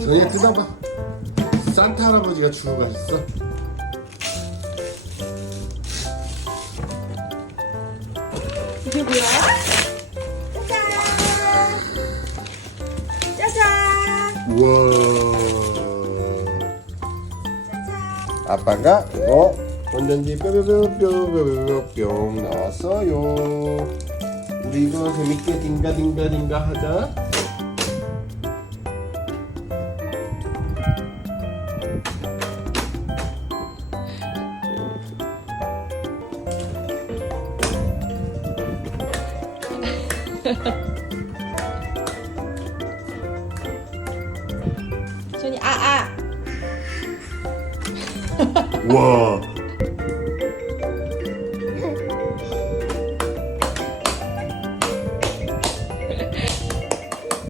저희 뜯어봐. 산타 할아버지가 주고 가셨어. 이게 뭐야? 짜잔! 짜잔! 우와. 짜잔! 아빠가 이거 건전지 뿅뿅뿅뿅뿅뿅 나왔어요. 우리 이거 재밌게 딩가딩가딩가 하자. 전이 아 아. 와